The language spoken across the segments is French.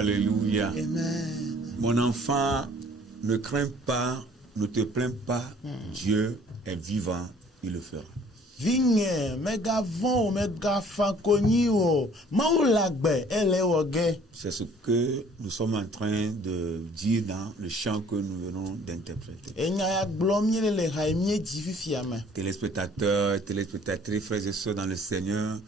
Alléluia. Amen. Mon enfant, ne crains pas, ne te plains pas. Dieu est vivant, il le fera. Vigne, mega von, mega fanconio, maoulagbe, elewoge. C'est ce que nous sommes en train de dire dans le chant que nous venons d'interpréter. Téléspectateurs et téléspectatrices, frères et sœurs dans le Seigneur,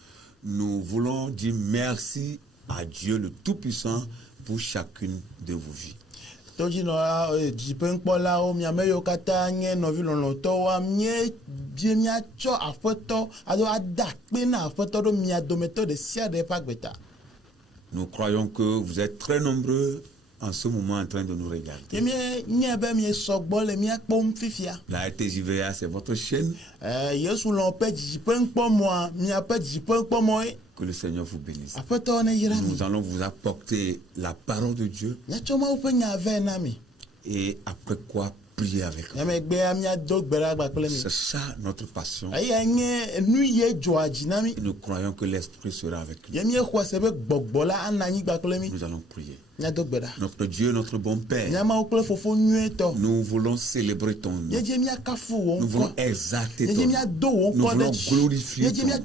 nous voulons dire merci à Dieu le Tout-Puissant pour chacune de vos vies. Nous croyons que vous êtes très nombreux en ce moment en train de nous regarder. La RTJVA, c'est votre chaîne. Que le Seigneur vous bénisse. Nous allons vous apporter la parole de Dieu. Et après quoi, prier avec vous. C'est ça notre passion. Nous croyons que l'Esprit sera avec nous. Nous allons prier. Notre Dieu, notre bon Père, nous voulons célébrer ton nom. Nous voulons exalter ton nom. Nous voulons glorifier ton nom.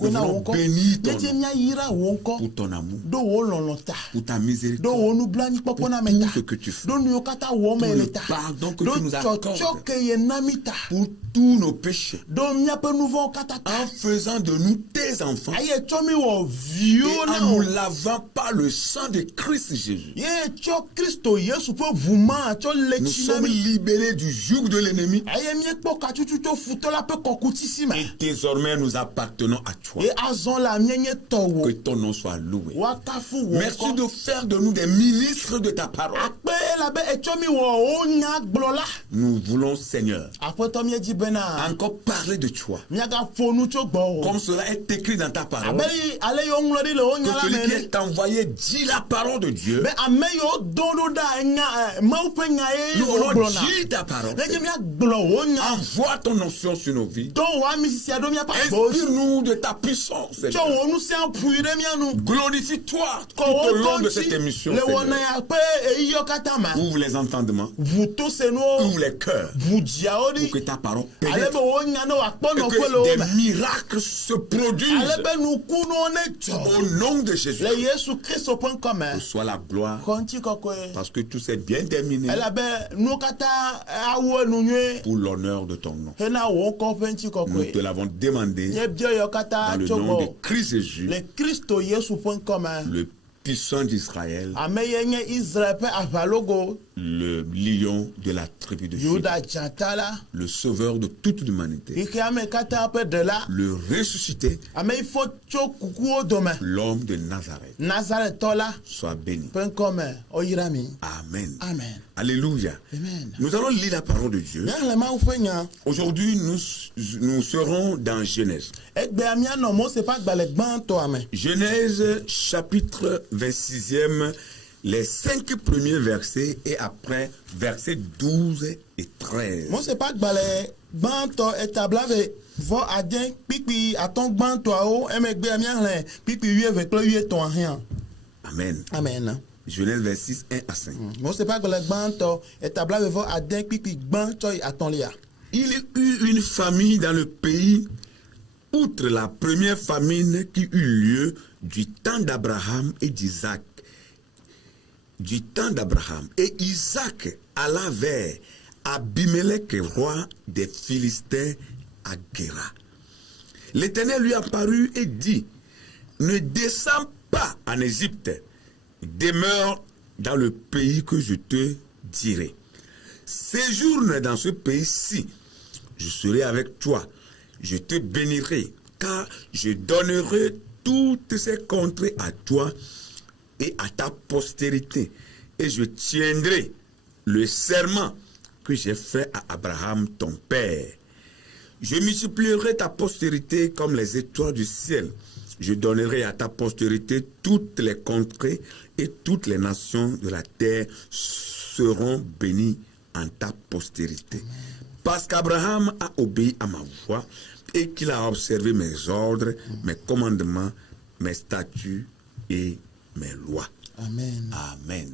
Nous voulons bénir ton nom pour ton amour, pour ta miséricorde, pour tout ce que tu fais, pour le pardon que tu nous accordes, pour tous nos péchés, en faisant de nous tes enfants et en nous lavant par le sang de Christ Jésus. Nous sommes libérés du joug de l'ennemi et désormais nous appartenons à toi. Que ton nom soit loué. Merci de faire de nous des ministres de ta parole. Nous voulons, Seigneur, encore parler de toi comme cela est écrit dans ta parole. Que celui qui est envoyé dit la parole de Dieu Dieu, nous voulons dire ta parole. Envoie ton onction sur nos vies. Inspire-nous de ta puissance. Glorifie-toi tout au long de cette émission. Ouvre les entendements. Ouvre les cœurs. Pour que ta parole pénètre. Et que des miracles se produisent. Au nom de Jésus. Que soit la gloire. Parce que tout s'est bien terminé. Pour l'honneur de ton nom. Nous te l'avons demandé dans le nom de Christ Jésus, le puissant d'Israël, le lion de la tribu de Juda, le sauveur de toute l'humanité, le ressuscité, l'homme de Nazareth, soit béni. Amen. Amen. Alléluia. Amen. Nous allons lire la parole de Dieu. Aujourd'hui, nous serons dans Genèse. Genèse chapitre 26e, les 5 premiers versets et après versets 12 et 13. Amen. Amen. Genèse 26, 1 à 5. Il y eut une famine dans le pays, outre la première famine qui eut lieu du temps d'Abraham et d'Isaac. Du temps d'Abraham. Et Isaac alla vers Abimelech, roi des Philistins, à Guéra. L'Éternel lui apparut et dit, ne descends pas en Égypte, demeure dans le pays que je te dirai. Séjourne dans ce pays-ci, je serai avec toi, je te bénirai, car je donnerai toutes ces contrées à toi et à ta postérité, et je tiendrai le serment que j'ai fait à Abraham ton père. Je multiplierai ta postérité comme les étoiles du ciel. Je donnerai à ta postérité toutes les contrées et toutes les nations de la terre seront bénies en ta postérité. Parce qu'Abraham a obéi à ma voix et qu'il a observé mes ordres, mes commandements, mes statuts et mes lois. Amen. Amen.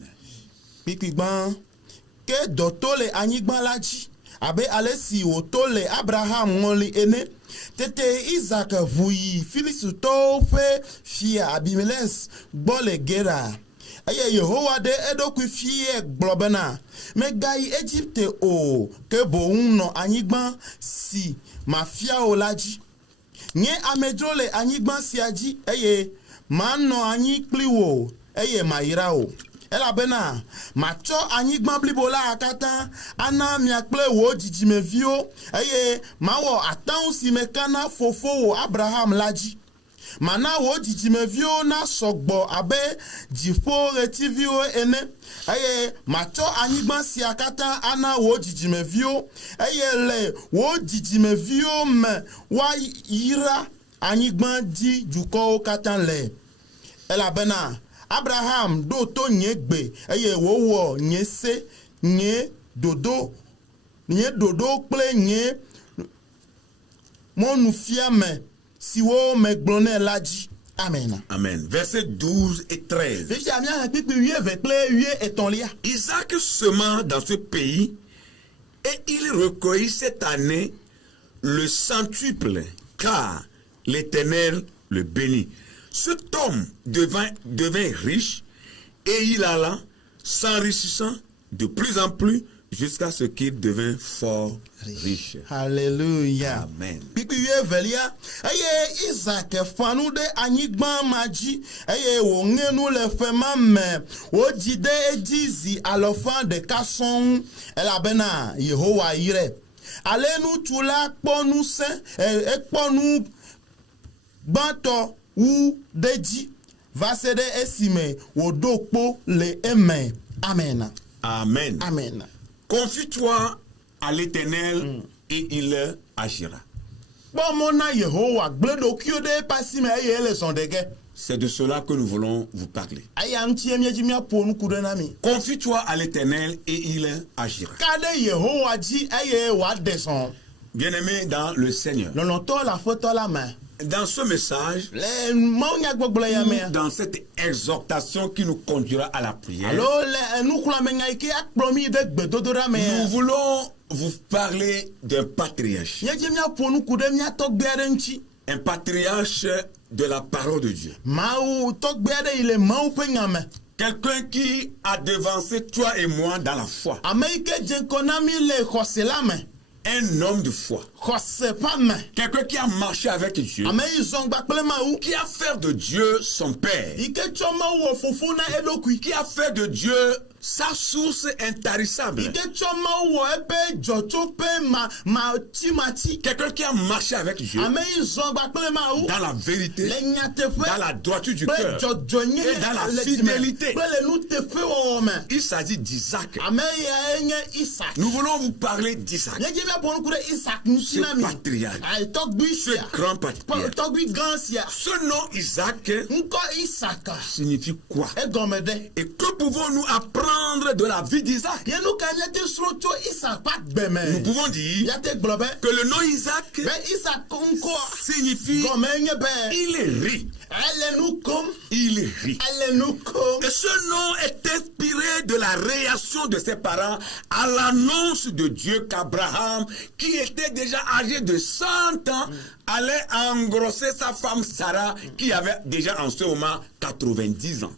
Que dotole anigban laji abe alesi otole Abraham ngoli ene tete Isaac vuyi Filisto fe fia Abimelech gbole Gera aye Yehowa de edokwi fie globena me gai Egypte o ke boun no anigban si mafia olaji nye amedrole anigban si aji aye man no anyi kliwo aye maira o elabena macho anyigban blibola akata ana miakple wo jijimevio eye mawo atan si mekana fofo wo Abraham laji mana wo jijimevio na sogbo abe jifo retivio ene eye macho anyigban si akata ana wo jijimevio eye le wo jijimevio me wa yira anyigban di juko katan le elabena Abraham do to nyegbe eye wo nye se nye dodo ple nye monu fiame si wo meglone laji. Amen. Amen. Versets 12 et 13. Isaac sema dans ce pays et il recueillit cette année le centuple, car l'Éternel le bénit. Cet homme devint riche et il alla s'enrichissant de plus en plus jusqu'à ce qu'il devint fort riche. Alléluia. Amen. Isaac fanu de anigban maji eye wo ngenu le fema me wo jide ejizi alofan de kason elabena Yehowa ire alenu tula ponu se ekponu banto ou deji va céder esime wo dokpo le amen. Amen. Amen. Amen. Confie-toi à l'Éternel et il agira. C'est de cela que nous voulons vous parler. Confie-toi à l'Éternel et il agira. Bien-aimé dans le Seigneur, dans ce message, dans cette exhortation qui nous conduira à la prière, nous voulons vous parler d'un patriarche. Un patriarche de la parole de Dieu. Quelqu'un qui a devancé toi et moi dans la foi. Un homme de foi. Quelqu'un qui a marché avec Dieu. Qui a fait de Dieu son Père. Qui a fait de Dieu sa source intarissable. Quelqu'un qui a marché avec Dieu dans la vérité, dans la droiture du cœur et dans la fidélité. Il s'agit d'Isaac. Nous voulons vous parler d'Isaac. Ce patriarche, ce grand patriarche. Ce nom Isaac signifie quoi? Et que pouvons-nous apprendre de la vie d'Isaac? Nous pouvons dire que le nom Isaac signifie il rit. Il rit. Et ce nom est inspiré de la réaction de ses parents à l'annonce de Dieu qu'Abraham, qui était déjà âgé de 100 ans, allait engrosser sa femme Sarah, qui avait déjà en ce moment 90 ans.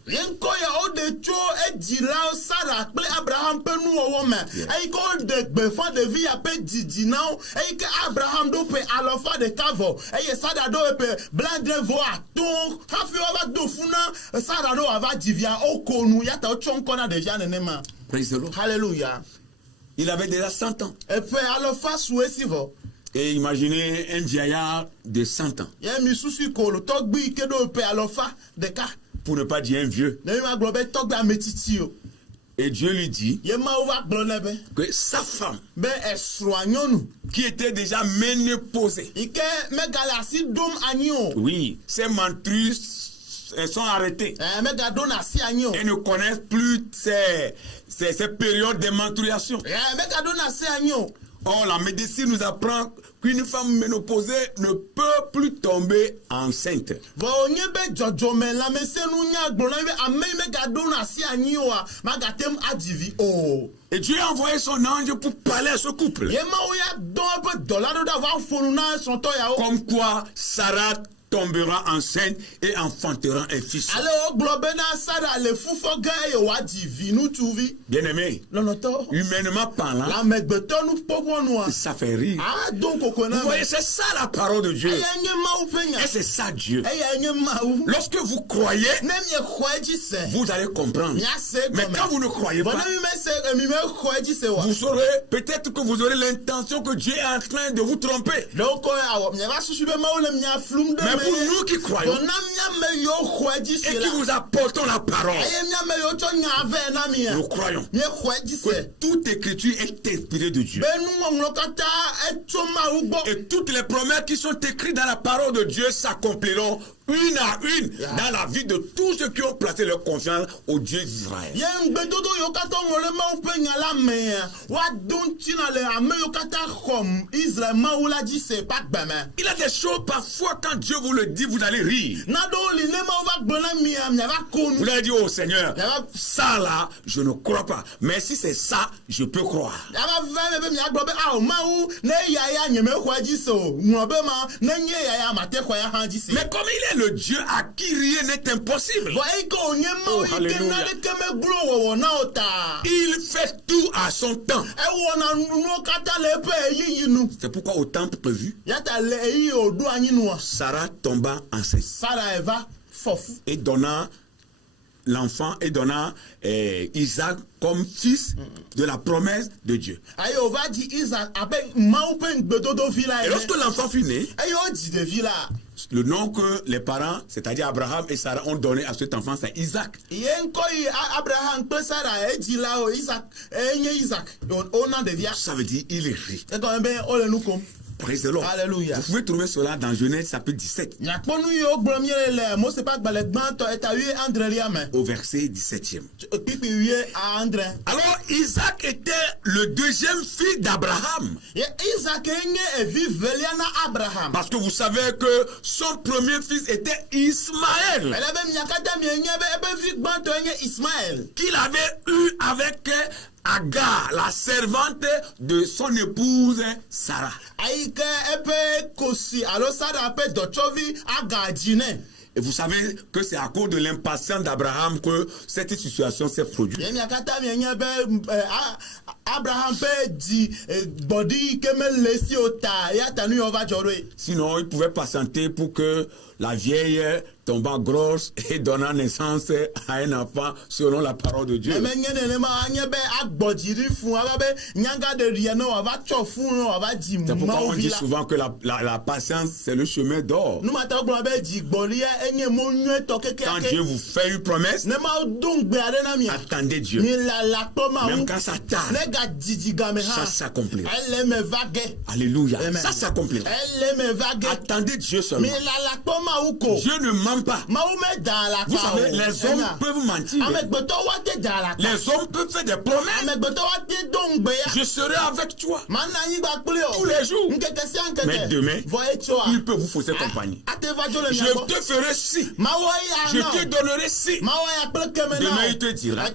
Praise the Lord. Hallelujah. Il avait déjà 100 ans. Et imaginez un vieillard de 100 ans. Pour ne pas dire un vieux. Et Dieu lui dit que sa femme, qui était déjà ménopausée, oui, ses menstrues sont arrêtées. Elles ne connaissent plus ces périodes de menstruation. Or, la médecine nous apprend qu'une femme ménopausée ne peut plus tomber enceinte. Et Dieu a envoyé son ange pour parler à ce couple. Comme quoi Sarah tombera enceinte et enfantera un fils. Bien aimé, humainement parlant, ça fait rire. Vous voyez, c'est ça la parole de Dieu. Et c'est ça Dieu. Lorsque vous croyez, vous allez comprendre. Mais quand vous ne croyez pas, vous saurez peut-être que vous aurez l'intention que Dieu est en train de vous tromper. Mais pour nous qui croyons et qui vous apportons la parole, nous croyons que toute écriture est inspirée de Dieu. Et toutes les promesses qui sont écrites dans la parole de Dieu s'accompliront une à une dans la vie de tous ceux qui ont placé leur confiance au Dieu d'Israël. Il y a des choses parfois quand Dieu vous le dit, vous allez rire. Vous allez dire au Seigneur, ça là, je ne crois pas. Mais si c'est ça, je peux croire. Mais comme il est le Dieu à qui rien n'est impossible, oh, alléluia, il fait tout à son temps. C'est pourquoi au temps prévu, Sarah tomba enceinte et donna l'enfant et donna Isaac comme fils de la promesse de Dieu. Et lorsque l'enfant fut né, le nom que les parents, c'est-à-dire Abraham et Sarah, ont donné à cet enfant, c'est Isaac. Ça veut dire il rit. Praise the Lord. Alléluia. Vous pouvez trouver cela dans Genèse chapitre 17. Au verset 17e. Alors Isaac était le deuxième fils d'Abraham. Parce que vous savez que son premier fils était Ismaël. Qu'il avait eu avec Agar, la servante de son épouse Sarah. Et vous savez que c'est à cause de l'impatience d'Abraham que cette situation s'est produite. Sinon, il pouvait patienter pour que la vieille tombant grosse et donnant naissance à un enfant selon la parole de Dieu. C'est pourquoi on dit souvent que la patience, c'est le chemin d'or. Quand Dieu vous fait une promesse, attendez Dieu. Même quand ça tarde, ça s'accomplira. Alléluia. Ça s'accomplira. Attendez Dieu seulement. Dieu ne ment pas. Vous savez, les hommes peuvent mentir. Les hommes peuvent faire des promesses. Je serai avec toi tous les jours. Mais demain, il peut vous fausser compagnie. Je te ferai ci. Je te donnerai ci. Demain, il te dira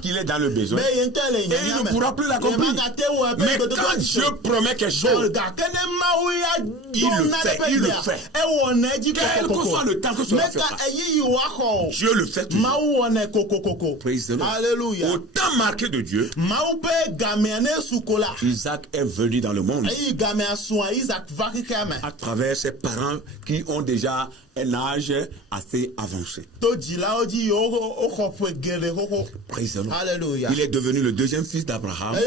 qu'il est dans le besoin. Et il ne pourra plus l'accomplir. Mais quand Dieu promet quelque chose, il le fait. Quel que soit le temps que cela fera, Dieu le fait toujours. Praise the Lord. Alléluia. Au temps marqué de Dieu, Isaac est venu dans le monde à travers ses parents qui ont déjà un âge assez avancé. Praise the Lord. Alléluia. Il est devenu le deuxième fils d'Abraham. Et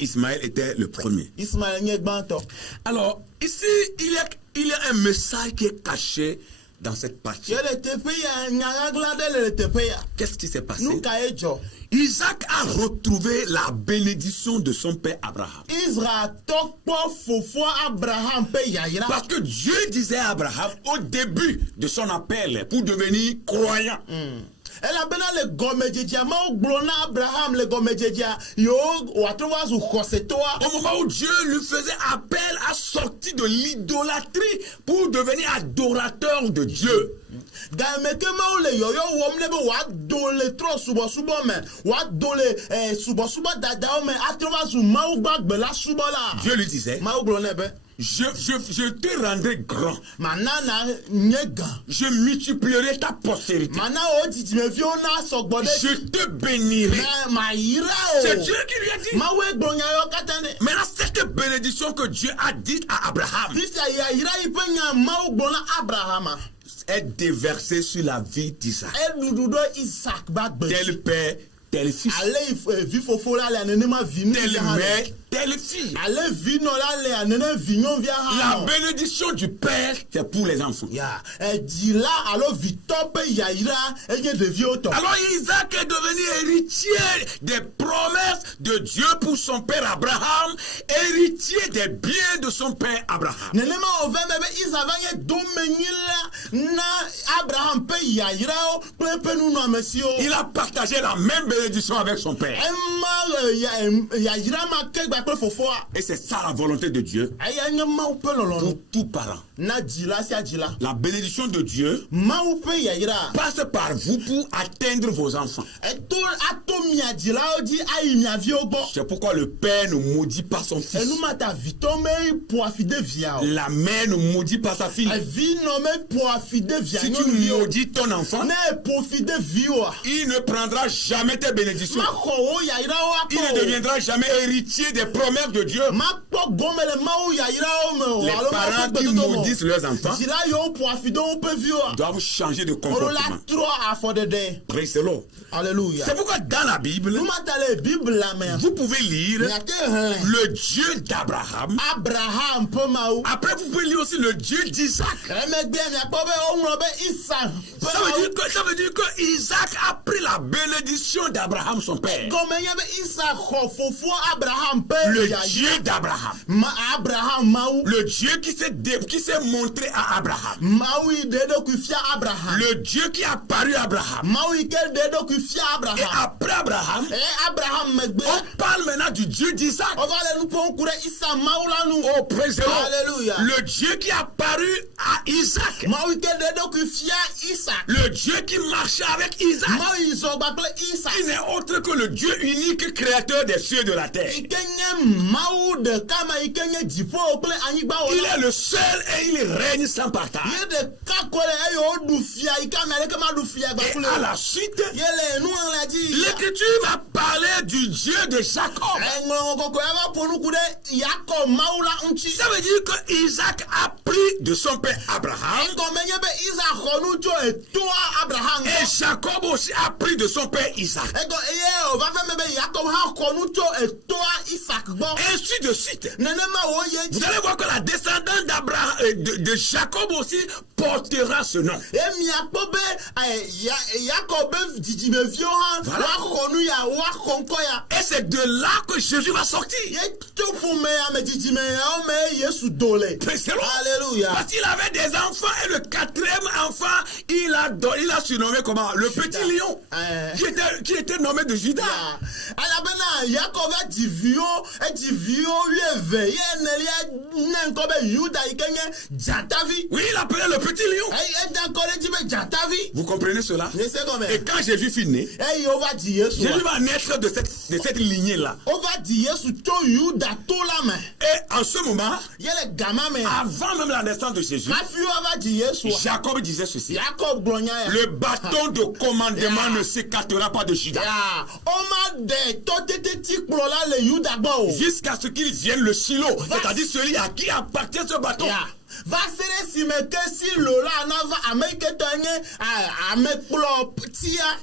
Ismaël était le premier. Alors, ici, il y a un message qui est caché dans cette partie. Qu'est-ce qui s'est passé? Isaac a retrouvé la bénédiction de son père Abraham. Parce que Dieu disait à Abraham au début de son appel pour devenir croyant. Au moment où Dieu lui faisait appel à sortir de l'idolâtrie pour devenir adorateur de Dieu. Dieu lui disait, je te rendrai grand. Je multiplierai ta postérité. Je te bénirai. C'est Dieu qui lui a dit. Maintenant, cette bénédiction que Dieu a dite à Abraham est déversée sur la vie d'Isaac. Tel père, tel fils. Telle mère, telle fille. La bénédiction du père, c'est pour les enfants. Alors Isaac est devenu héritier des promesses de Dieu pour son père Abraham, héritier des biens de son père Abraham. Il a partagé la même bénédiction avec son père. Et c'est ça la volonté de Dieu pour tout parent. La bénédiction de Dieu passe par vous pour atteindre vos enfants. C'est pourquoi le père ne maudit pas son fils. La mère ne maudit pas sa fille. Si tu maudis ton enfant, il ne prendra jamais tes bénédictions. Il ne deviendra jamais héritier des promesses de Dieu. Les parents qui maudissent leurs enfants doivent changer de comportement. Praise the Lord. Alléluia. C'est pourquoi dans la Bible, vous pouvez lire le Dieu d'Abraham. Après, vous pouvez lire aussi le Dieu d'Isaac. Ça veut dire que Isaac a pris la bénédiction d'Abraham, son père. le Dieu d'Abraham. Le Dieu qui s'est montré à Abraham. Le Dieu qui a apparu à Abraham. Et après Abraham, on parle maintenant du Dieu d'Isaac. Oh, praise Alléluia. Le Dieu qui a apparu à Isaac. Le Dieu qui marchait avec Isaac. Il n'est autre que le Dieu unique créateur des cieux et de la terre. Il est le seul et il règne sans partage. Et à la suite, l'Écriture va parler du Dieu de Jacob. Ça veut dire que Isaac a pris de son père Abraham. Et Jacob aussi a pris de son père Isaac. Et ainsi de suite. Vous allez voir que la descendance de Jacob aussi portera ce nom. Et c'est de là que Jésus va sortir. Alléluia. Parce qu'il avait des enfants et le quatrième enfant, il a surnommé comment? Le petit lion, qui était nommé de Judas. Oui, il appelait le petit lion. Vous comprenez cela? Et quand Jésus fut né, Jésus va naître de cette lignée-là. Et en ce moment, avant même la naissance de Jésus, Jacob disait ceci: le bâton de commandement ne s'écartera pas de Judas jusqu'à ce qu'il vienne le Silo, c'est-à-dire celui à qui appartient ce bâton.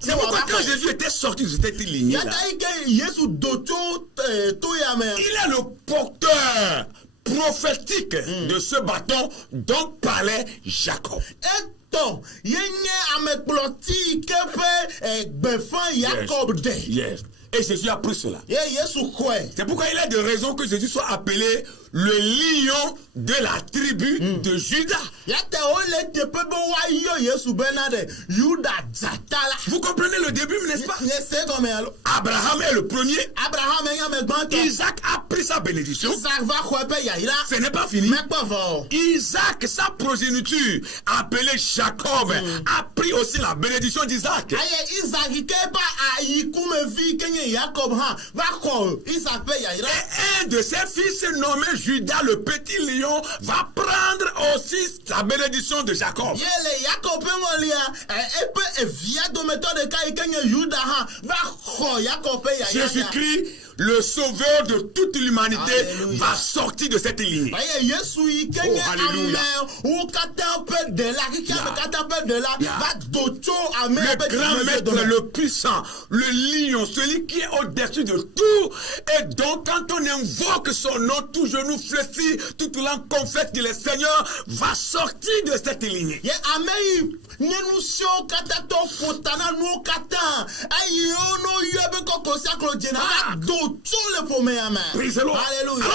C'est pourquoi quand Jésus était sorti de cette lignée-là, il est le porteur prophétique de ce bâton dont parlait Jacob. Yes. Et Jésus a pris cela. C'est pourquoi il est de raison que Jésus soit appelé le lion de la tribu de Judas. Vous comprenez le début, n'est-ce pas? Abraham est le premier. Isaac a pris sa bénédiction. Ce n'est pas fini. Isaac, sa progéniture, appelé Jacob, a pris aussi la bénédiction d'Isaac. Et un de ses fils nommé Judas, le petit lion, va prendre aussi la bénédiction de Jacob. Jésus-Christ, le sauveur de toute l'humanité, va sortir de cette lignée. Oh, alléluia. Le grand maître, le puissant, le lion, celui qui est au-dessus de tout. Et donc, quand on invoque son nom, tout genou fléchit, toute langue confesse qu'il est Seigneur, va sortir de cette lignée. Alors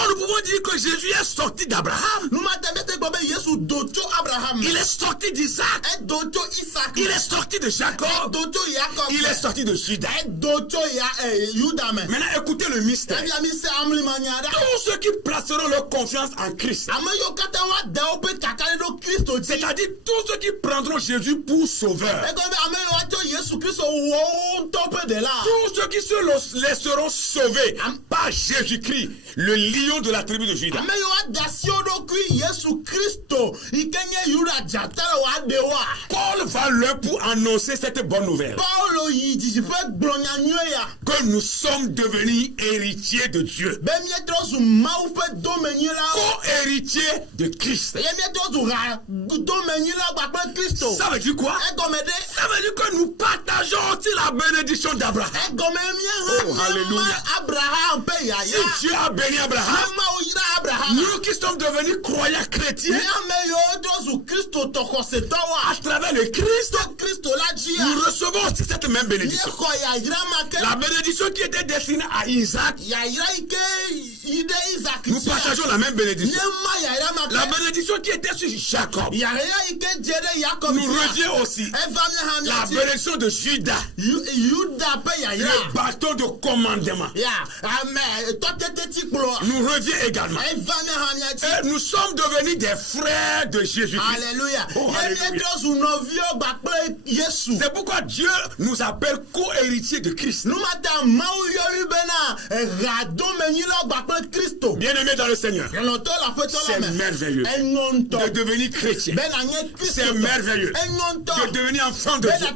nous pouvons dire que Jésus est sorti d'Abraham. Il est sorti d'Isaac. Il est sorti de Jacob. Il est sorti de Judas. Maintenant écoutez le mystère. Tous ceux qui placeront leur confiance en Christ, c'est-à-dire tous ceux qui prendront Jésus pour sauveur, tous ceux qui se laisseront sauver par Jésus-Christ, le lion de la tribu de Judas. Paul va leur pour annoncer cette bonne nouvelle, que nous sommes devenus héritiers de Dieu, co-héritiers de Christ. Ça veut dire quoi? Ça veut dire que nous partageons aussi la bénédiction d'Abraham. Oh, alléluia. Si Dieu a béni Abraham, nous qui sommes devenus croyants chrétiens, à travers le Christ, nous recevons avons aussi cette même bénédiction. La bénédiction qui était destinée à Isaac. Nous partageons la même bénédiction. La bénédiction qui était sur Jacob nous revient aussi. La bénédiction de Judas. Le bâton de commandement nous revient également. Et nous sommes devenus des frères de Jésus-Christ. Alléluia. Oh, c'est pourquoi Dieu nous appelle co-héritiers de Christ. Bien-aimés dans le Seigneur, c'est merveilleux de devenir chrétien. C'est merveilleux de devenir enfant de Dieu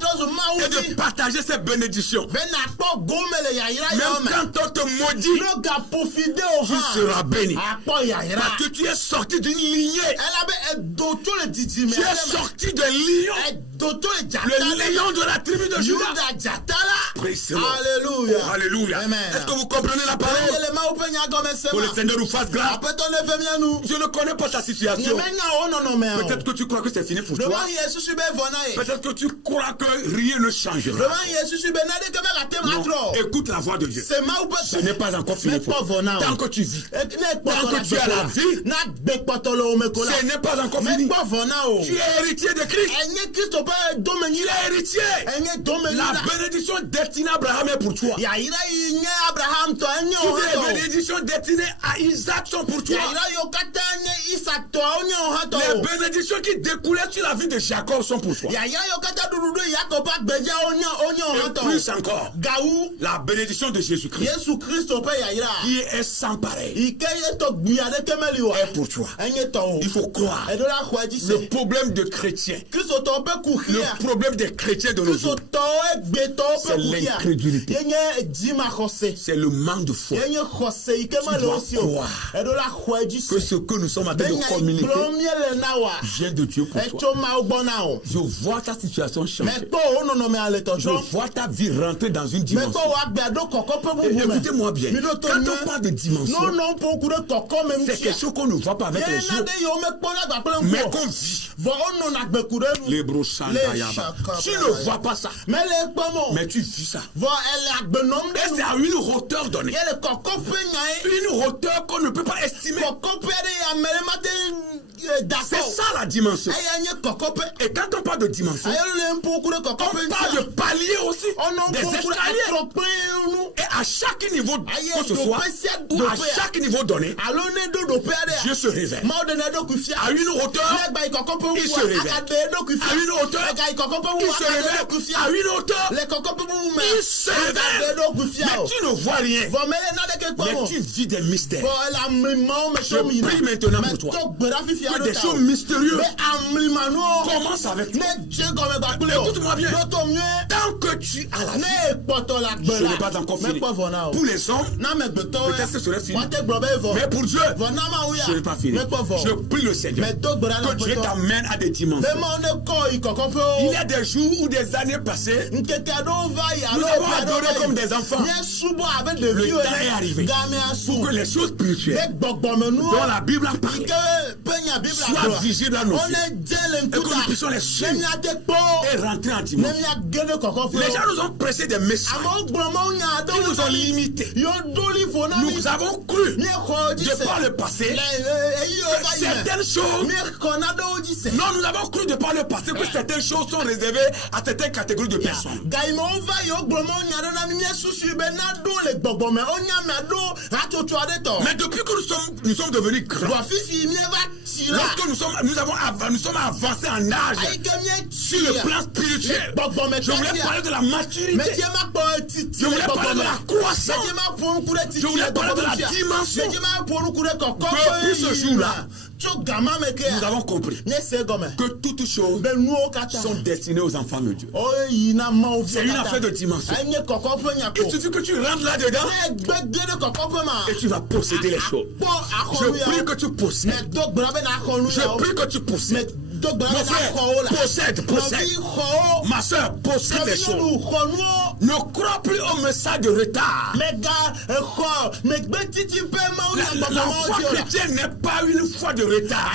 et de partager cette bénédiction. Même quand on te maudit, tu seras béni. Parce que tu es sorti d'une lignée. Tu es sorti de lion. Le lion de la tribu de Judas. Alléluia. Alléluia. Est-ce que vous comprenez la parole? Que le Seigneur nous fasse grâce. Je ne connais pas ta situation. Peut-être que tu crois que c'est fini pour toi. Peut-être que tu crois que rien ne changera. Non. Écoute la voix de Dieu. Ce n'est pas encore fini pour toi. Tant que tu vis, tant que tu as la vie, ce n'est pas encore fini. Tu es héritier de Christ. Tu es héritier. La bénédiction destinée à Abraham est pour toi. La bénédiction destinée à Isaac sont pour toi. Les bénédictions qui découlaient sur la vie de Jacob sont pour toi. Et plus encore, la bénédiction de Jésus-Christ qui est sans pareil est pour toi. Il faut croire. Le problème de chrétiens, le problème des chrétiens de nos jours, c'est l'incrédulité. C'est le manque de foi. Tu dois croire que ce que nous sommes en train de communiquer vient de Dieu pour toi. Je vois ta situation changer. Je vois ta vie rentrer dans une dimension. Écoutez-moi bien. Quand on parle de dimension, c'est quelque chose qu'on ne voit pas avec les yeux, mais qu'on vit. Les brochants, tu ne vois pas ça, mais tu vis ça. Et c'est à une hauteur donnée, une hauteur qu'on ne peut pas estimer. C'est ça la dimension. Et quand on parle de dimension, on parle de palier aussi, des escaliers. Et à chaque niveau que ce soit, ou à chaque niveau donné, Dieu se révèle. À une hauteur, il se révèle. À une hauteur, il se révèle. À une hauteur, il se révèle. Mais tu ne vois rien. Mais tu vis des mystères. Je prie maintenant pour toi que des choses mystérieuses commencent avec toi. Écoute-moi bien. Tant que tu as la vie, ce n'est pas encore fini. Pour les hommes, peut-être ce serait fini. Mais pour Dieu, ce n'est pas fini. Je prie le Seigneur que Dieu t'amène à des dimensions. Il y a des jours ou des années passées, nous avons adoré comme des enfants. Le temps est arrivé pour que les choses spirituelles dont la Bible a parlé soient visibles à nos yeux et que nous puissions les suivre et rentrer en dimension. Les gens nous ont pressé des messages qui nous ont limités. Nous avons cru, de par le passé, que certaines choses... Non, nous avons cru de par le passé que certaines choses sont réservées à certaines catégories de personnes. Mais depuis que nous sommes devenus grands, lorsque nous sommes avancés en âge sur le plan spirituel, je voulais parler de la maturité, je voulais parler de la croissance, je voulais parler de la dimension. Depuis ce jour-là, nous avons compris que toutes choses sont destinées aux enfants de Dieu. C'est une affaire de dimension. Il suffit que tu rentres là-dedans et tu vas posséder les choses. Je prie que tu possèdes. Je prie que tu possèdes. Mon frère, possède. Ma soeur, possède les choses. Ne crois plus au message de retard. La foi chrétienne n'est pas une foi de retard.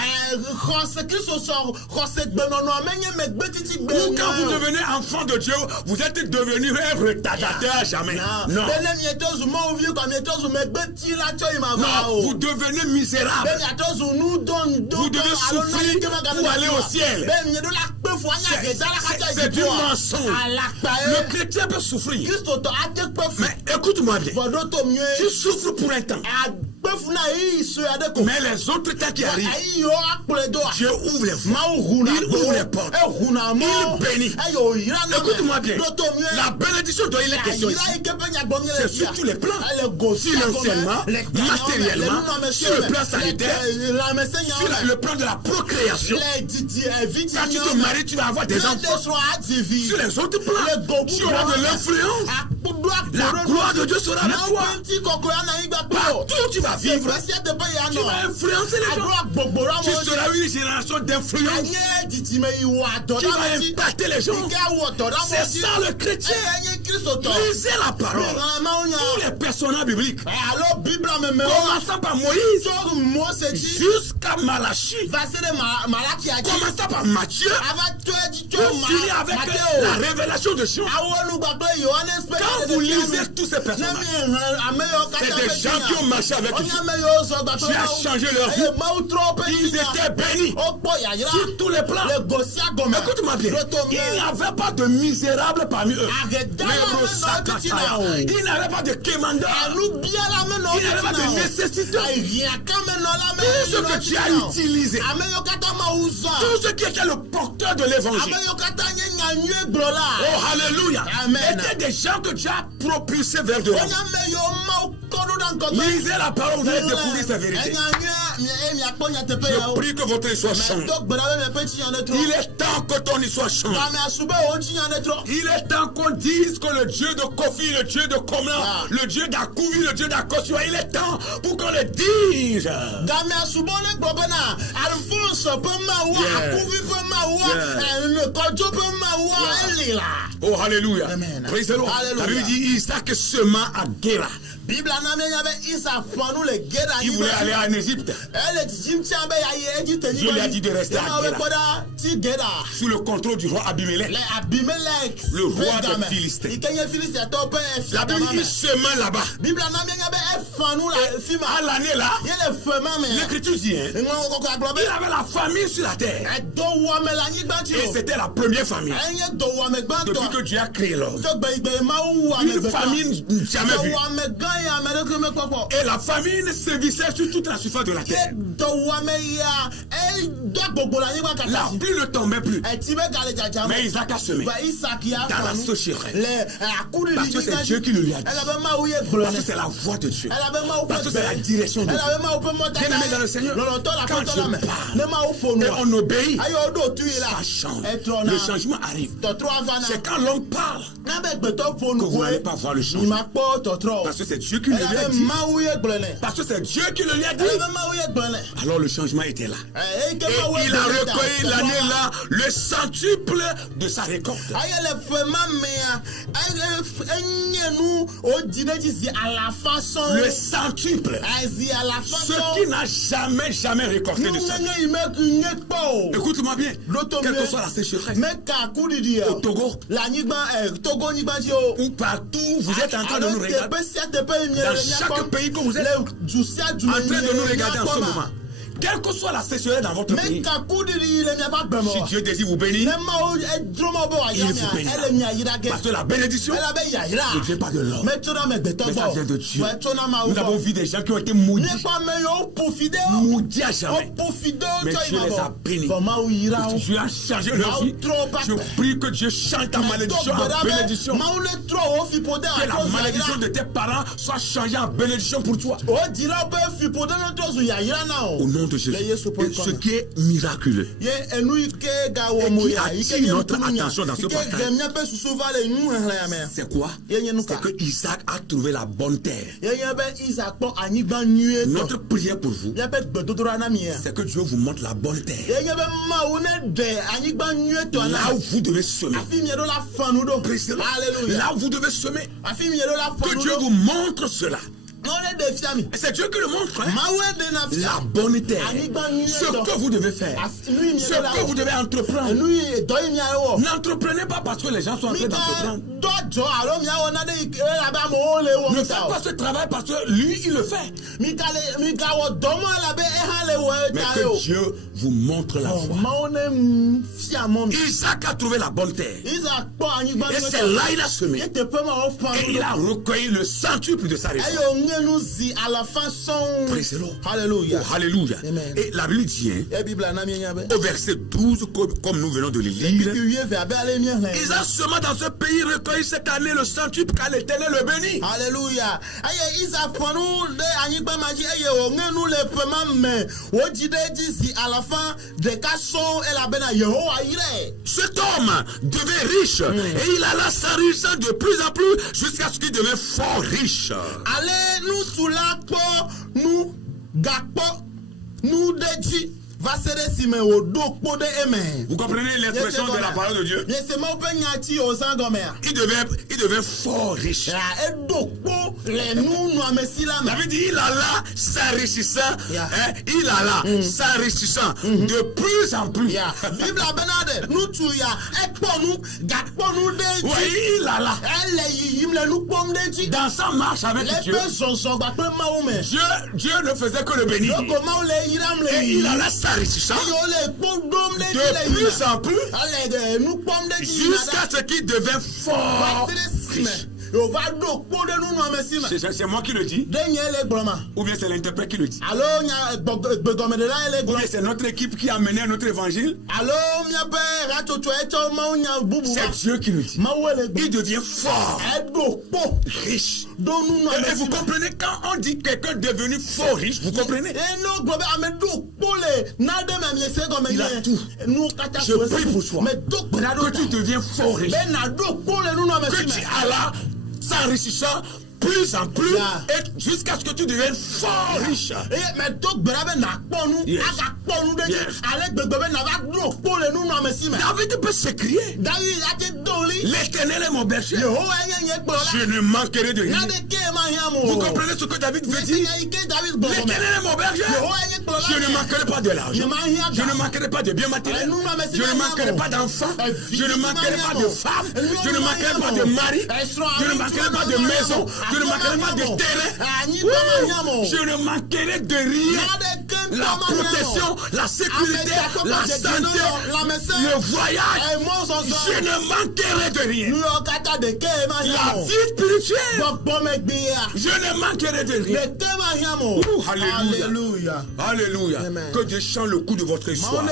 Ou quand vous devenez enfant de Dieu, vous êtes devenu un retardateur à jamais. Non. Vous devenez misérable. Vous devez souffrir pour aller au ciel. C'est du mensonge. Le chrétien peut souffrir. Mais écoute-moi bien. Tu souffres pour un temps. Mais les autres temps qui arrivent, Dieu ouvre les voies, il ouvre les portes, il bénit. Écoute-moi bien, la bénédiction dont il est question ici, c'est sur tous les plans, financièrement, matériellement, sur le plan sanitaire, sur le plan de la procréation. Quand tu te maries, tu vas avoir des enfants. Sur les autres plans, tu auras de l'influence. La gloire de Dieu sera avec toi. Partout tu vas vivre, tu vas influencer les gens. Tu seras une génération d'influence qui va impacter les gens. C'est ça le chrétien. Lisez la parole. Tous les personnages bibliques, commençant par Moïse jusqu'à Malachie, commençant par Matthieu, pour finir avec la révélation de Jean. Quand vous lisez tous ces personnages, c'est des gens qui ont marché avec Dieu, qui a changé leur vie. Ils étaient bénis sur tous les plans. Écoute-moi bien, il n'y avait pas de misérables parmi eux. Il n'y avait pas de quémandeurs. Il n'y avait pas de nécessiteux. Tout ce que tu as utilisé, tout ce qui était le porteur de l'évangile, oh alléluia, étaient des gens que tu as propulsés vers devant. Lisez la parole, vous allez découvrir sa vérité. Je prie que votre histoire change. Il est temps que ton histoire change. Il est temps qu'on dise que le Dieu de Kofi, le Dieu de Komla, le Dieu d'Akouvi, le Dieu d'Akosua, il est temps pour qu'on le dise. Oh alléluia. Praise the Lord. La Bible dit Isaac sema à Guéra. Il voulait aller en Égypte. Dieu lui a dit de rester à Guéra, sous le contrôle du roi Abimelech, le roi des Philistins. La Bible dit sema là-bas. À l'année là, l'Écriture dit il avait la famille sur la terre. Et c'était la première famille depuis que Dieu a créé l'homme. Une famille jamais vue. Et la famine sévissait sur toute la surface de la terre. La pluie ne tombait plus. Mais Isaac a semé dans la sécheresse. Parce que c'est Dieu qui le lui a dit. Parce que c'est la voix de Dieu. Parce que c'est la direction de Dieu. Bien aimé dans le Seigneur, quand Dieu parle et on obéit, ça change. Le changement arrive. C'est quand l'homme parle que vous n'allez pas voir le changement. Parce que c'est Dieu qui le lui a dit. Parce que c'est Dieu qui le lui a dit. Alors le changement était là. Et il a recueilli l'année là le centuple de sa récolte. Le centuple. Ce qui n'a jamais récolté de ça. Écoute-moi bien. Quelle que soit la sécheresse, au Togo, ou partout, vous êtes en train de nous regarder. Dans chaque pays que vous êtes en train de nous regarder en ce moment. Quelle que soit la sécheresse dans votre pays, si Dieu désire vous bénir, il vous bénira. Parce que la bénédiction ne vient pas de l'homme, mais ça vient de Dieu. Nous avons vu des gens qui ont été maudits à jamais, mais Dieu les a bénis. Dieu a changé leur vie. Je prie que Dieu change ta malédiction en bénédiction. Que la malédiction de tes parents soit changée en bénédiction pour toi. Au nom de Jésus. Ce qui est miraculeux. Et qui attire notre attention dans ce passage. C'est quoi? C'est que Isaac a trouvé la bonne terre. Notre prière pour vous, c'est que Dieu vous montre la bonne terre. Là où vous devez semer. Là où vous devez semer. Que Dieu vous montre cela. C'est Dieu qui le montre. Hein? La bonne terre. Ce que vous devez faire. Ce que vous devez entreprendre. N'entreprenez pas parce que les gens sont en train d'entreprendre. Ne faites pas ce travail parce que lui, il le fait. Mais que Dieu vous montre la voie. Isaac a trouvé la bonne terre. Et c'est là il a semé. Et il a recueilli le centuple de sa récolte. À la fin son... Alléluia. Oh, alléluia. Et la Bible dit, au verset 12, comme nous venons de le lire, Isaac sema dans ce pays recueilli cette année le centuple car l'Éternel le bénit. Alléluia. À la fin des cassons et la bena cet homme devait riche et il alla s'enrichissant de plus en plus jusqu'à ce qu'il devienne fort riche. Allez, nous sous la peau, nous gapo, nous dédi. Vous comprenez l'expression de la parole de Dieu? Il devait fort riche. La Bible dit il alla s'enrichissant. Il alla s'enrichissant de plus en plus. Oui, il alla. Dans sa marche avec Dieu, Dieu ne faisait que le bénir. Et il alla s'enrichissant de plus en plus jusqu'à ce qu'il devient fort riche. C'est moi qui le dis? Ou bien c'est l'interprète qui le dit? Ou bien c'est notre équipe qui a mené notre évangile? C'est Dieu qui le dit. Il devient fort, riche. Et vous comprenez, quand on dit quelqu'un devenu fort riche, vous comprenez? Il a tout. Je prie pour toi que tu deviens fort riche. Que tu as là s'enrichissant plus en plus et jusqu'à ce que tu deviennes fort riche. David peut s'écrier. L'Éternel est mon berger. Je ne manquerai de rien. Vous comprenez ce que David veut dire? L'Éternel est mon berger. Je ne manquerai pas de l'argent. Je ne manquerai pas de biens matériels. Je ne manquerai pas d'enfants. Je ne manquerai pas de femmes. Je ne manquerai pas de mari. Je ne manquerai pas de maison. Je ne manquerai pas de terrain. Je ne manquerai de rien. La protection, la sécurité, la santé, le voyage. Je ne manquerai de rien. La vie spirituelle. Je ne manquerai de rien. Alléluia. Alléluia. Que Dieu change le coup de votre histoire.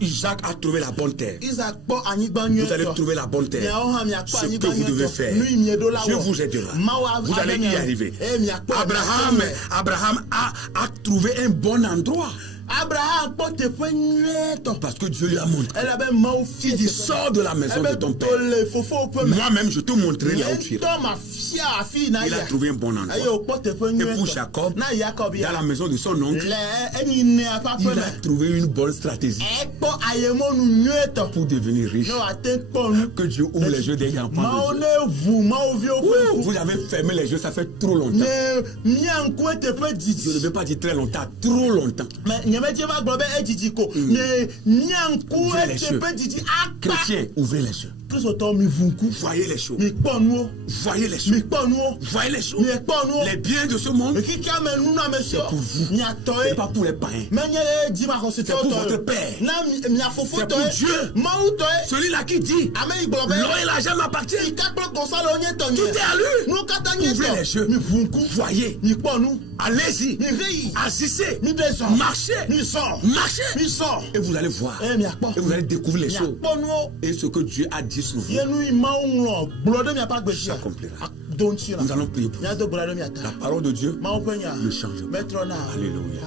Isaac a trouvé la bonne terre. Vous allez trouver la bonne terre. Ce que vous devez faire, Dieu vous aidera. Vous allez y arriver. Abraham a trouvé un bon endroit. Parce que Dieu lui a montré. Il dit sors de la maison de ton père. Moi-même je te montrerai là où tu iras. Il a trouvé un bon endroit. Et pour Jacob, dans la maison de son oncle, il a trouvé une bonne stratégie pour devenir riche. Que Dieu ouvre les yeux des enfants de Dieu. Vous avez fermé les yeux, ça fait trop longtemps. Je ne vais pas dire très longtemps, trop longtemps. Ouvrez les yeux. Chrétien, ouvrez les yeux. Voyez les choses. Voyez les choses. Voyez les choses. Les biens de ce monde, c'est pour vous. C'est pas pour les païens. C'est pour votre Père. C'est pour Dieu. Celui-là qui dit l'or et l'argent m'appartiennent. Tout est à lui. Ouvrez les yeux. Voyez. Allez-y. Assistez. Marchez. Marchez. Et vous allez voir. Et vous allez découvrir les choses. Et ce que Dieu a dit écrit sur vous s'accomplira. Nous allons prier pour vous. La parole de Dieu ne change pas. Alléluia.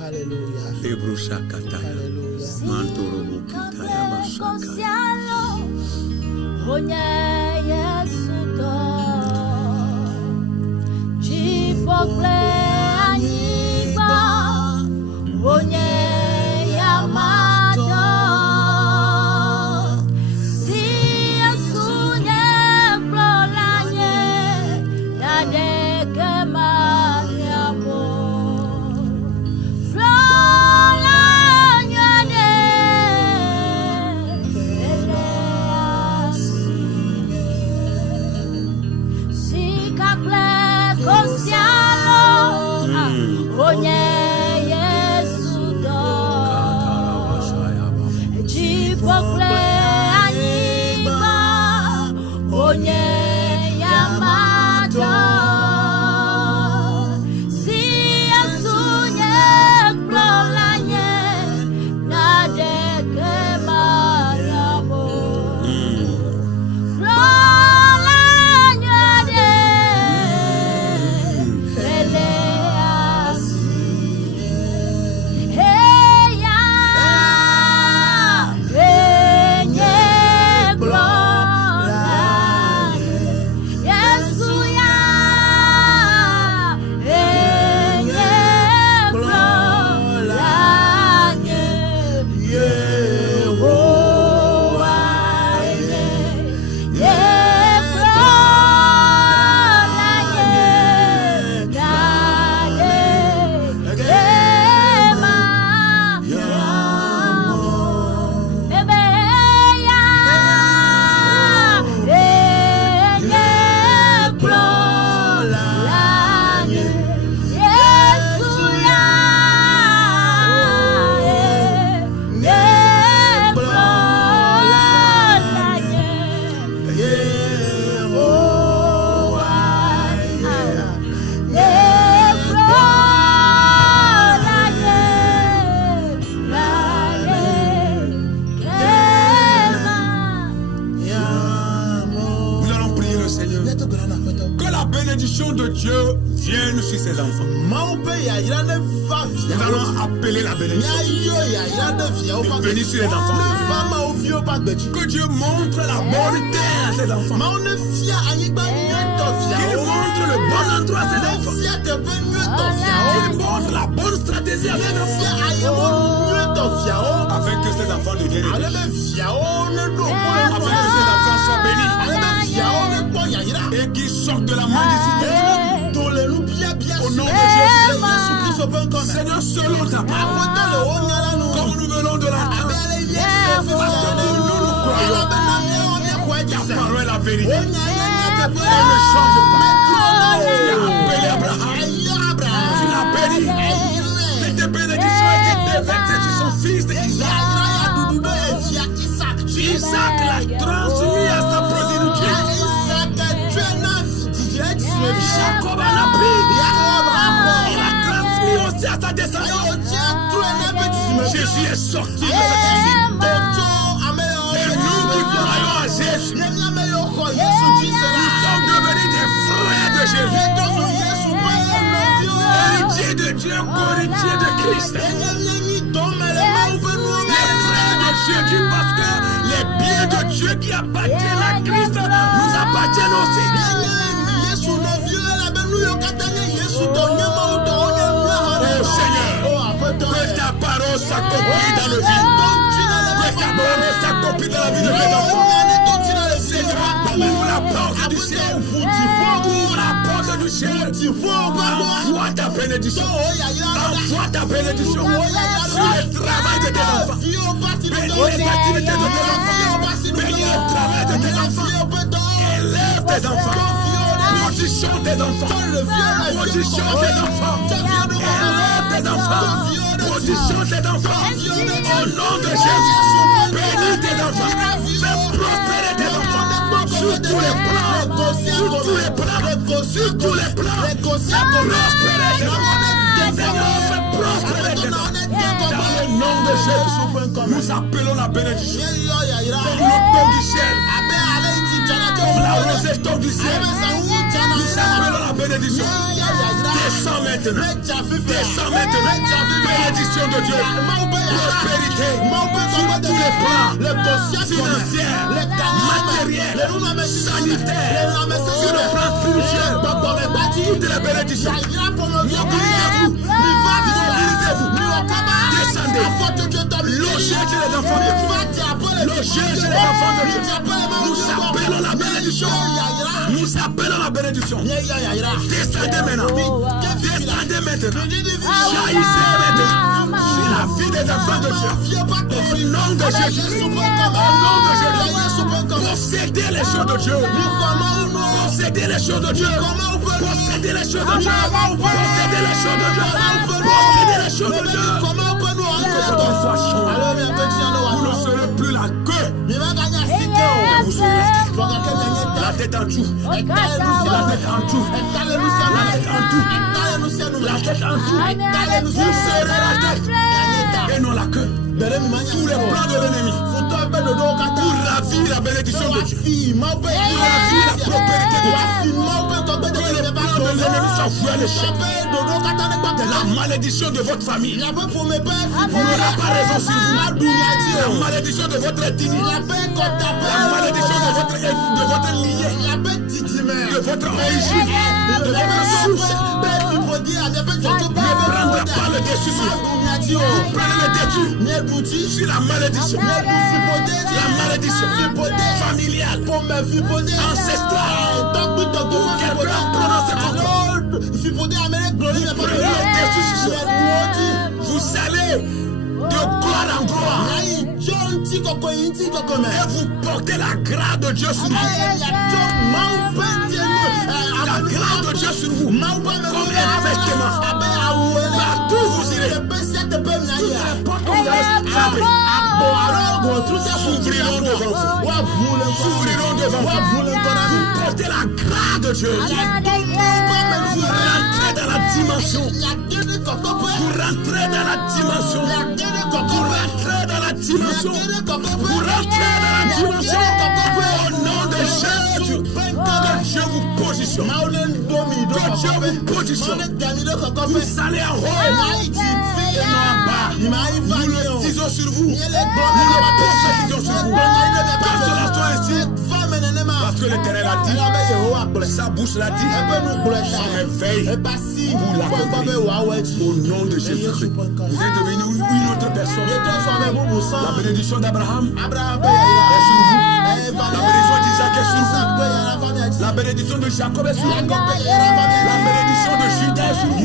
De Dieu vienne sur ses enfants. Nous allons appeler la bénédiction. Venir sur les enfants. Que Dieu montre la bonne terre à ses enfants. Qu'il montre le bon endroit à ses enfants. Qu'il montre la bonne stratégie à ses enfants. Afin que ses enfants deviennent riches. Afin que ses enfants soient bénis. Et qu'ils sortent de la mendicité. Au nom de Jésus, Seigneur, selon ta parole, comme nous venons de l'entendre, parce que nous croyons, ta parole est la vérité. Elle ne change pas. Tu as appelé Abraham, tu l'as béni. Cette bénédiction a été déversée sur son fils Isaac. Isaac l'a transmis à sa progéniture. Jacob a appris. Il a transmis aussi à sa descendance. Jésus est sorti de cette usine. Et nous qui croyons à Jésus, nous sommes devenus des frères de Jésus. Héritiers de Dieu, co-héritiers de Christ. Les frères de Jésus, parce que les biens de Dieu qui appartiennent à Christ nous appartiennent aussi. Oh Seigneur, que ta parole s'accomplisse dans le vie. Que ta parole s'accomplisse dans la vie de mes enfants. Seigneur, ouvre la porte du ciel. Ouvre la porte du ciel. Envoie ta bénédiction. Envoie ta bénédiction sur le travail de tes enfants. Bénis les activités de tes enfants. Bénis le travail de tes enfants. Élève tes enfants. Position tes enfants. Position tes enfants. Élève tes enfants. Position tes enfants. Au nom de Jésus, bénis tes enfants. Fais prospérer tes enfants. Sur tous les plans. Sur tous les plans. Sur tous les plans. Prospérer tes enfants. Seigneur, fais prospérer tes enfants. Dans le nom de Jésus, nous appelons la bénédiction. Comme le peuple du ciel. Comme la rosée tombe du ciel, nous appelons la bénédiction. Descends maintenant. Descends maintenant. Bénédiction de Dieu. Prospérité sur tous les plans financiers, matériels, sanitaires, sur le plan spirituel. Toutes les bénédictions. Mobilisez-vous. Descendez. Logez chez les enfants de Dieu. Logez chez les enfants de Dieu. Nous appelons la bénédiction. Nous appelons la bénédiction. Descendez maintenant. Descendez maintenant. Jaillissez maintenant. C'est la vie des enfants de Dieu. Au nom de Jésus. Au nom de Jésus. Possédez les choses de Dieu. Possédez les choses de Dieu. Possédez les choses de Dieu. Possédez les choses de Dieu. Possédez les choses de Dieu. Que votre soit changé. Vous ne serez plus la queue. Vous serez la tête en dessous. La tête en dessous. La tête en dessous. La tête en dessous. Vous serez la tête et non la queue. Tous les plans de l'ennemi pour ravir la bénédiction de Dieu, pour ravir la prospérité de Dieu, que les plans de l'ennemi soient voués à l'échec. La malédiction de votre famille n'aura pas raison sur vous. La malédiction de votre ethnie, la malédiction de votre lignée, de votre origine, de votre source ne prendra pas le dessus sur vous. Vous prenez le dessus sur la malédiction. La malédiction familiale, ancestrale. Quelqu'un prononce contre vous. Prenez le dessus sur vous. Vous allez de gloire en gloire. Et vous portez la grâce de Dieu sur vous. La grâce de Dieu sur vous. Comme un vêtement. Partout vous irez. S'ouvriront devant vous. S'ouvriront devant vous. Vous portez la grâce de Dieu. Vous rentrez dans la dimension. Vous rentrez dans la dimension. Vous rentrez dans la dimension. Vous rentrez dans la dimension. Au nom de Jésus. Que Dieu vous positionne. Que Dieu vous positionne. Vous allez en haut et non en bas. Nous le disons sur vous. Nous le prophétisons sur vous. Consolation ici. Parce que l'Éternel a dit, sa bouche l'a dit, son éveil vous l'accomplit. Au nom de Jésus-Christ, vous êtes devenu une autre personne. La bénédiction d'Abraham est sur vous. La bénédiction d'Isaac est sur vous. La bénédiction de Jacob est sur vous. La bénédiction de Judas est sur vous.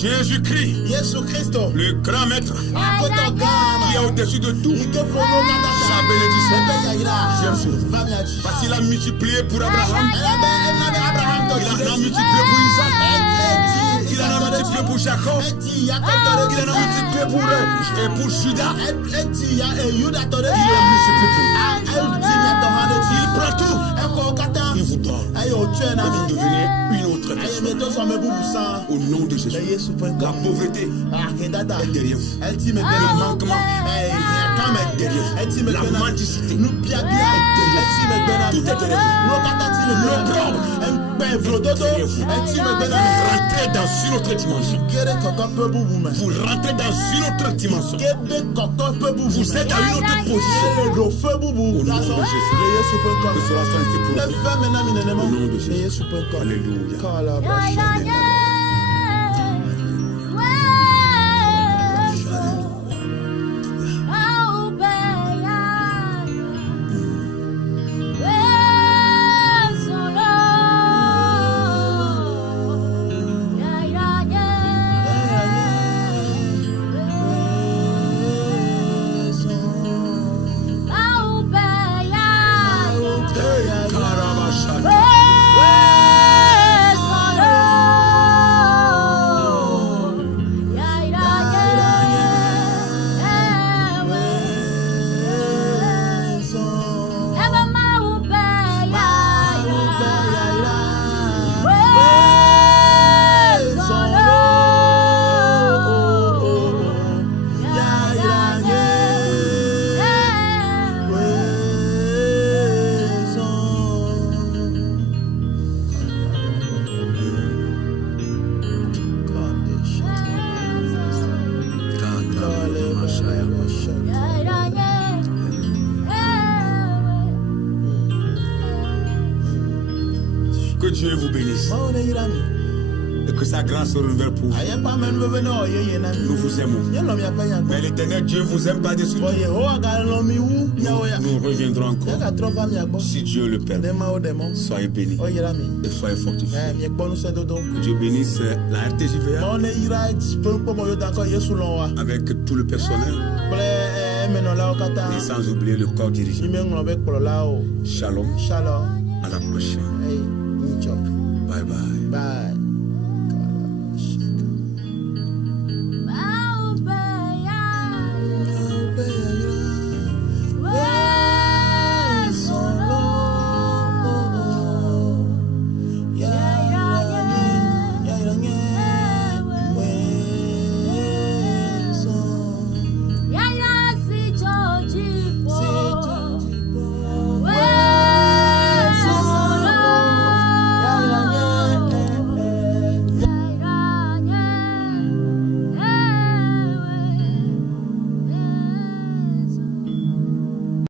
Jésus-Christ, le grand maître qui est au-dessus de tout, sa bénédiction vient sur vous. Parce qu'il a multiplié pour Abraham, il en a multiplié pour Isaac, il en a multiplié pour Jacob, il en a multiplié pour Judas, il a multiplié pour vous. Il prend tout, il vous donne, et vous devenez une autre personne. Au nom de Jésus, la pauvreté est derrière vous, le manquement est derrière vous, la mendicité est derrière vous, tout est derrière vous, l'opprobre est derrière vous. Rentrez dans une autre dimension. Vous rentrez dans une autre dimension. Vous êtes à une autre position. Au nom de Jésus. Que cela soit ainsi pour vous. Au nom de Jésus. Alléluia. Que Dieu vous bénisse. Et que sa grâce se renouvelle pour vous. Nous vous aimons. Mais l'Éternel Dieu vous aime par-dessus tout. Nous reviendrons encore. Si Dieu le permet. Soyez bénis. Et soyez fortifiés. Que Dieu bénisse la RTJVA. Avec tout le personnel. Et sans oublier le corps dirigeant. Shalom. À la prochaine. Hey, bye bye. Bye.